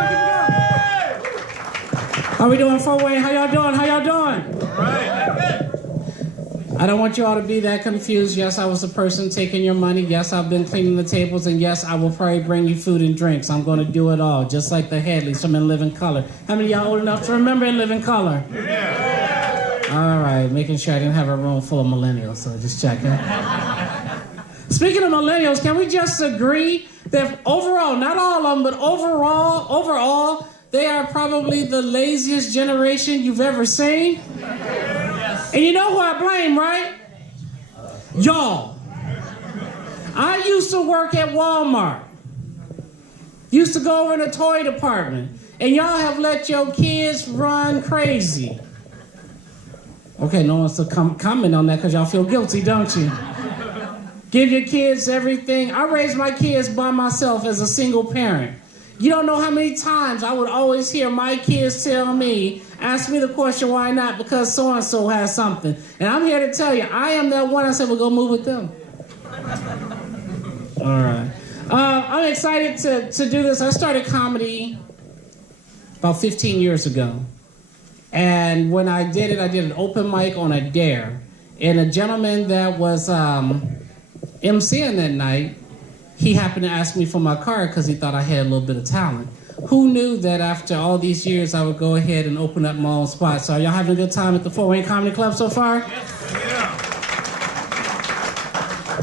How we doing, Fort Wayne? How y'all doing? How y'all doing? All right. I don't want you all to be that confused. Yes, I was the person taking your money. Yes, I've been cleaning the tables. And yes, I will probably bring you food and drinks. I'm going to do it all, just like the Headleys. I'm in Living Color. How many of y'all old enough to remember in Living Color? Yeah. All right, making sure I didn't have a room full of millennials, so just checking. Speaking of millennials, can we just agree that overall, not all of them, but overall, they are probably the laziest generation you've ever seen? Yes. And you know who I blame, right? Y'all. I used to work at Walmart. Used to go over in the toy department. And y'all have let your kids run crazy. Okay, no one's to comment on that because y'all feel guilty, don't you? Give your kids everything. I raised my kids by myself as a single parent. You don't know how many times I would always hear my kids tell me, ask me the question, why not? Because so-and-so has something. And I'm here to tell you, I am that one. I said, well, go move with them. All right. I'm excited to do this. I started comedy about 15 years ago. And when I did it, I did an open mic on a dare. And a gentleman that was MCing that night, he happened to ask me for my card because he thought I had a little bit of talent. Who knew that after all these years, I would go ahead and open up my own spot? So are y'all having a good time at the Fort Wayne Comedy Club so far? Yeah.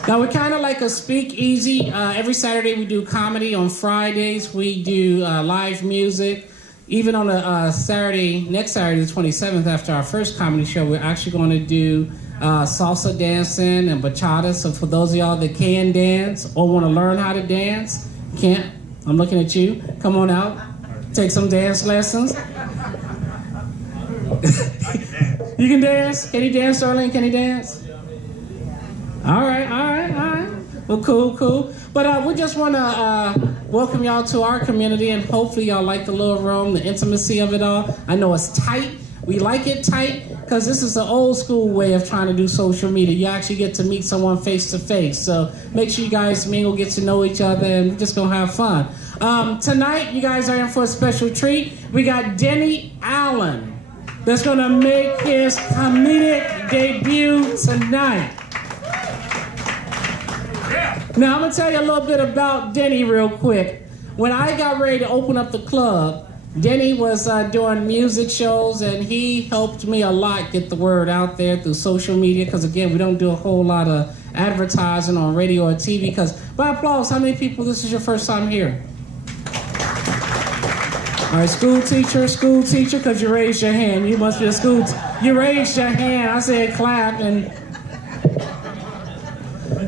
Now, we're kind of like a speakeasy. Every Saturday we do comedy. On Fridays we do live music. Even on a next Saturday, the 27th, after our first comedy show, we're actually going to do salsa dancing and bachata. So for those of y'all that can dance or want to learn how to dance, can't, I'm looking at you. Come on out. Take some dance lessons. You can dance? Can he dance, Darlene? Can he dance? All right. Well, cool. But we just want to welcome y'all to our community, and hopefully y'all like the little room, the intimacy of it all. I know it's tight. We like it tight because this is the old school way of trying to do social media. You actually get to meet someone face to face. So make sure you guys mingle, get to know each other, and we're just going to have fun. Tonight, you guys are in for a special treat. We got Denny Allen that's going to make his comedic debut tonight. Now, I'm going to tell you a little bit about Denny real quick. When I got ready to open up the club, Denny was doing music shows, and he helped me a lot get the word out there through social media, because, again, we don't do a whole lot of advertising on radio or TV, because, by applause, how many people, this is your first time here? All right, school teacher, because you raised your hand. You must be a school you raised your hand. I said clap, and...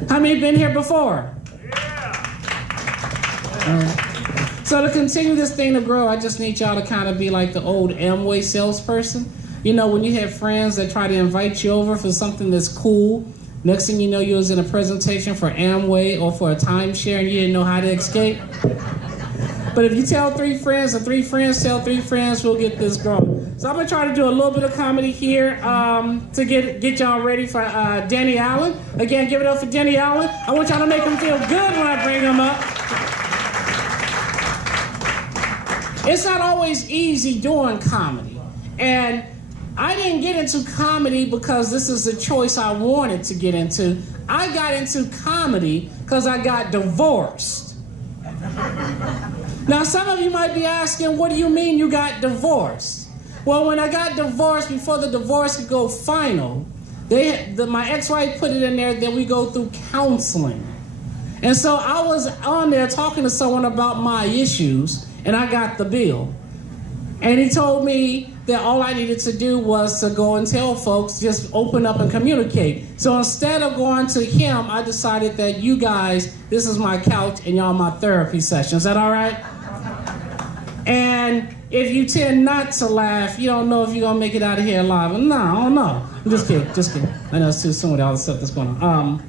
How many been here before? Yeah. So to continue this thing to grow, I just need y'all to kind of be like the old Amway salesperson. You know, when you have friends that try to invite you over for something that's cool, next thing you know, you was in a presentation for Amway or for a timeshare and you didn't know how to escape. But if you tell 3 friends and 3 friends tell 3 friends, we'll get this growing. So I'm going to try to do a little bit of comedy here to get y'all ready for Denny Allen. Again, give it up for Denny Allen. I want y'all to make him feel good when I bring him up. It's not always easy doing comedy. And I didn't get into comedy because this is a choice I wanted to get into. I got into comedy because I got divorced. Now, some of you might be asking, what do you mean you got divorced? Well, when I got divorced, before the divorce could go final, my ex-wife put it in there that we go through counseling. And so I was on there talking to someone about my issues, and I got the bill. And he told me that all I needed to do was to go and tell folks, just open up and communicate. So instead of going to him, I decided that you guys, this is my couch and y'all my therapy session. Is that all right? And if you tend not to laugh, you don't know if you're going to make it out of here alive. No, I don't know. I'm just kidding. I know it's too soon with all the stuff that's going on.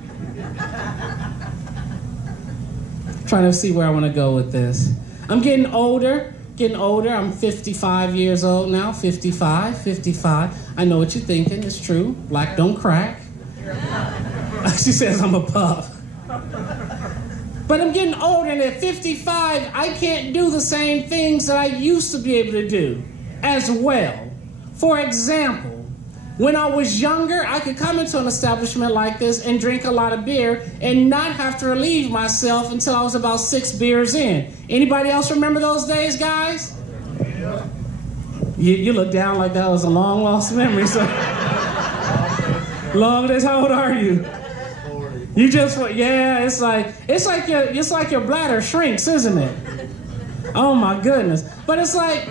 Trying to see where I want to go with this. I'm getting older. I'm 55 years old now. 55. I know what you're thinking. It's true. Black don't crack. She says I'm a puff. But I'm getting older, and at 55, I can't do the same things that I used to be able to do as well. For example, when I was younger, I could come into an establishment like this and drink a lot of beer and not have to relieve myself until I was about 6 beers in. Anybody else remember those days, guys? Yeah. You look down like that was a long lost memory. So, long days. How old are you? 40. You just, yeah. It's like your bladder shrinks, isn't it? Oh my goodness. But it's like,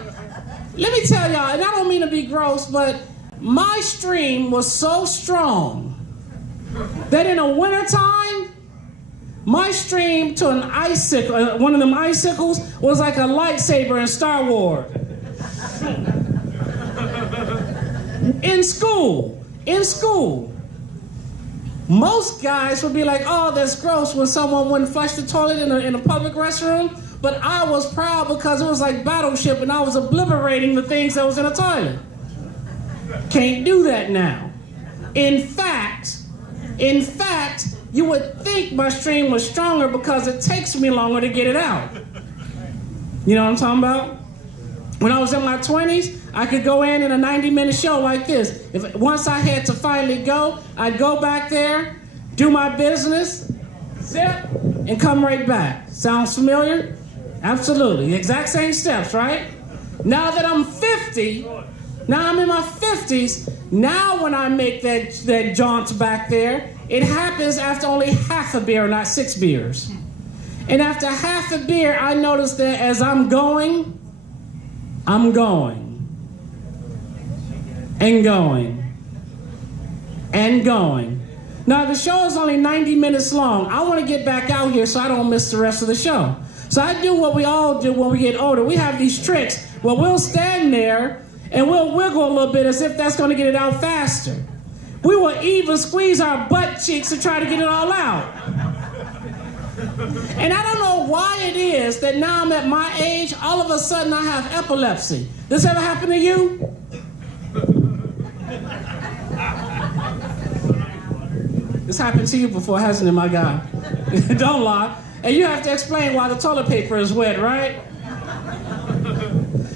let me tell y'all, and I don't mean to be gross, but my stream was so strong that in the wintertime, my stream to an icicle, one of them icicles, was like a lightsaber in Star Wars. In school, most guys would be like, oh, that's gross when someone wouldn't flush the toilet in a public restroom. But I was proud because it was like Battleship and I was obliterating the things that was in the toilet. Can't do that now. In fact, you would think my stream was stronger because it takes me longer to get it out. You know what I'm talking about? When I was in my 20s, I could go in a 90-minute show like this. Once I had to finally go, I'd go back there, do my business, zip, and come right back. Sounds familiar? Absolutely. The exact same steps, right? Now that I'm 50, now I'm in my 50s, now when I make that jaunt back there, it happens after only half a beer, not 6 beers. And after half a beer, I notice that as I'm going, and going. Now, the show is only 90 minutes long. I want to get back out here so I don't miss the rest of the show. So I do what we all do when we get older. We have these tricks where we'll stand there and we'll wiggle a little bit as if that's going to get it out faster. We will even squeeze our butt cheeks to try to get it all out. And I don't know why it is that now I'm at my age, all of a sudden I have epilepsy. This ever happen to you? This happened to you before, hasn't it, my guy? Don't lie. And you have to explain why the toilet paper is wet, right?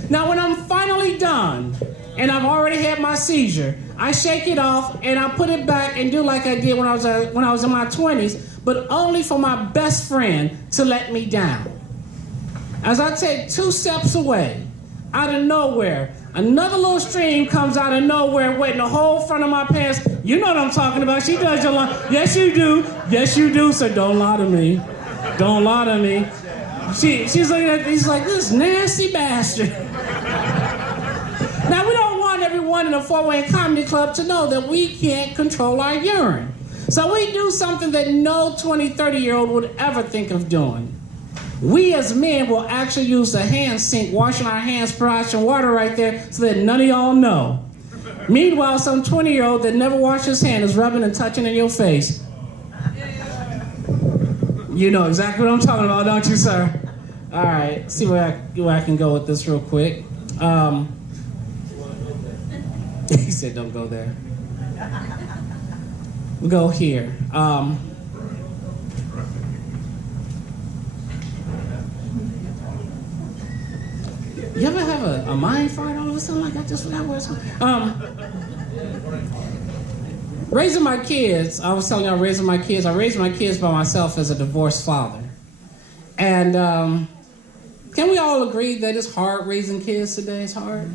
Now, when I'm finally done, and I've already had my seizure, I shake it off, and I put it back and do like I did when I was in my 20s, but only for my best friend to let me down. As I take 2 steps away, out of nowhere, another little stream comes out of nowhere, wetting the whole front of my pants. You know what I'm talking about. She does your line. Yes, you do. Yes, you do, sir. Don't lie to me. Don't lie to me. She's looking at me. He's like, this nasty bastard. Now, we don't want everyone in the Fort Wayne Comedy Club to know that we can't control our urine. So we do something that no 20, 30-year-old would ever think of doing. We as men will actually use the hand sink, washing our hands, splashing water right there so that none of y'all know. Meanwhile, some 20-year-old that never washed his hand is rubbing and touching in your face. You know exactly what I'm talking about, don't you, sir? All right, see where I can go with this real quick. He said don't go there. We'll go here. You ever have a mind fart all of a sudden? Like I just forgot where it's raising my kids, I was telling you I raised my kids by myself as a divorced father. And can we all agree that it's hard raising kids today? It's hard.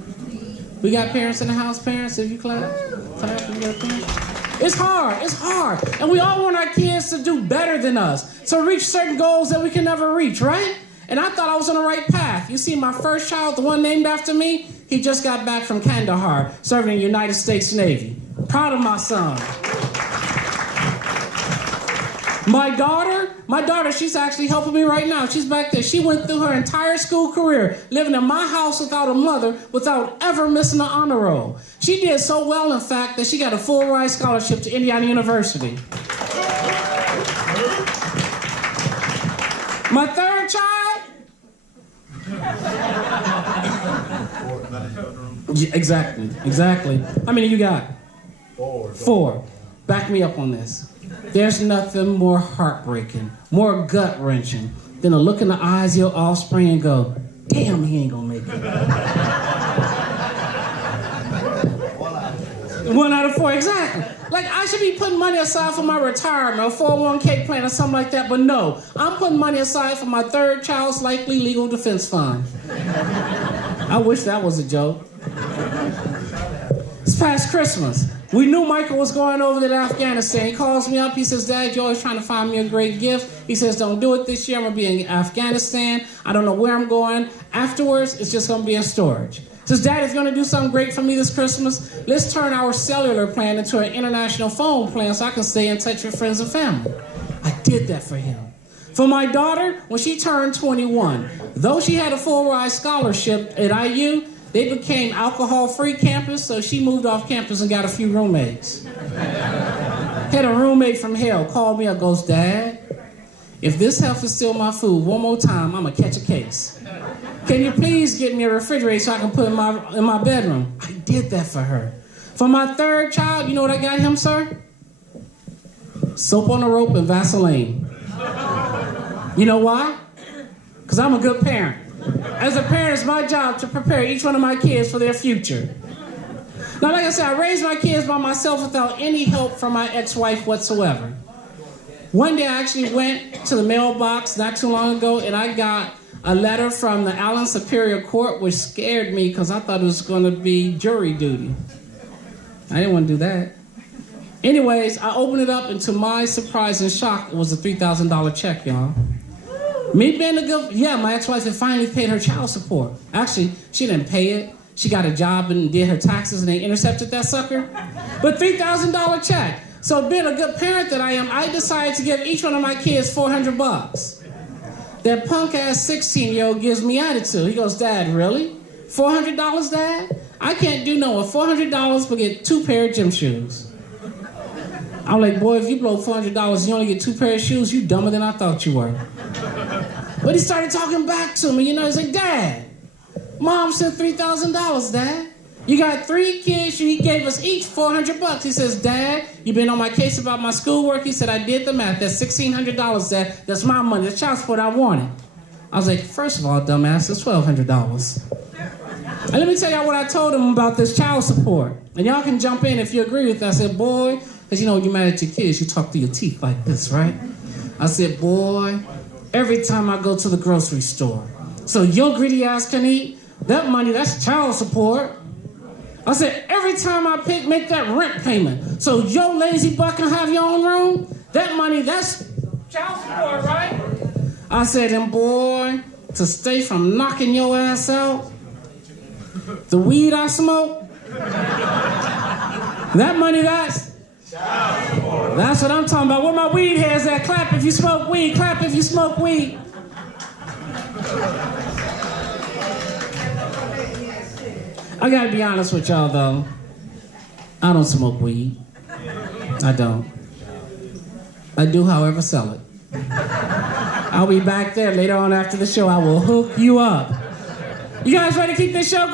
We got parents in the house, parents, if you clap if you got parents. It's hard. And we all want our kids to do better than us, to reach certain goals that we can never reach, right? And I thought I was on the right path. You see, my first child, the one named after me, he just got back from Kandahar, serving in the United States Navy. Proud of my son. My daughter, she's actually helping me right now. She's back there. She went through her entire school career living in my house without a mother, without ever missing an honor roll. She did so well, in fact, that she got a full ride scholarship to Indiana University. My third child? Yeah, exactly. How many you got? 4. 4. Back me up on this. There's nothing more heartbreaking, more gut-wrenching than to look in the eyes of your offspring and go, damn, he ain't gonna make it. 1 out of 4, exactly. Like, I should be putting money aside for my retirement or 401k plan or something like that, but no. I'm putting money aside for my third child's likely legal defense fund. I wish that was a joke. It's past Christmas. We knew Michael was going over to Afghanistan. He calls me up. He says, Dad, you're always trying to find me a great gift. He says, don't do it this year. I'm going to be in Afghanistan. I don't know where I'm going. Afterwards, it's just going to be in storage. He says, Dad, if you're going to do something great for me this Christmas, let's turn our cellular plan into an international phone plan so I can stay in touch with friends and family. I did that for him. For my daughter, when she turned 21, though she had a full-ride scholarship at IU, they became alcohol-free campus, so she moved off campus and got a few roommates. Had a roommate from hell called me up, goes, Dad, if this heifer steal my food one more time, I'm gonna catch a case. Can you please get me a refrigerator so I can put in my bedroom? I did that for her. For my third child, you know what I got him, sir? Soap on the rope and Vaseline. You know why? Because I'm a good parent. As a parent, it's my job to prepare each one of my kids for their future. Now, like I said, I raised my kids by myself without any help from my ex-wife whatsoever. One day, I actually went to the mailbox not too long ago, and I got a letter from the Allen Superior Court, which scared me because I thought it was going to be jury duty. I didn't want to do that. Anyways, I opened it up, and to my surprise and shock, it was a $3,000 check, y'all. Me being a good, my ex-wife had finally paid her child support. Actually, she didn't pay it. She got a job and did her taxes and they intercepted that sucker. But $3,000 check. So being a good parent that I am, I decided to give each one of my kids $400. That punk-ass 16-year-old gives me attitude. He goes, Dad, really? $400, Dad? I can't do no more. $400 but get 2 pair of gym shoes. I'm like, boy, if you blow $400, you only get 2 pair of shoes, you dumber than I thought you were. But he started talking back to me, he's like, Dad, Mom sent $3,000, Dad. You got 3 kids, he gave us each $400. He says, Dad, you've been on my case about my schoolwork. He said, I did the math. That's $1,600, Dad. That's my money. That's child support I wanted. I was like, first of all, dumbass, it's $1,200. And let me tell y'all what I told him about this child support. And y'all can jump in if you agree with that. I said, boy, because when you're mad at your kids, you talk through your teeth like this, right? I said, boy, every time I go to the grocery store, so your greedy ass can eat, that money, that's child support. I said, every time I make that rent payment, so your lazy butt can have your own room, that money, that's child support, right? I said, and boy, to stay from knocking your ass out, the weed I smoke, that money, that's child support. That's what I'm talking about. Where my weed heads at? Clap if you smoke weed. Clap if you smoke weed. I gotta be honest with y'all though. I don't smoke weed. I don't. I do, however, sell it. I'll be back there later on after the show. I will hook you up. You guys ready to keep this show going?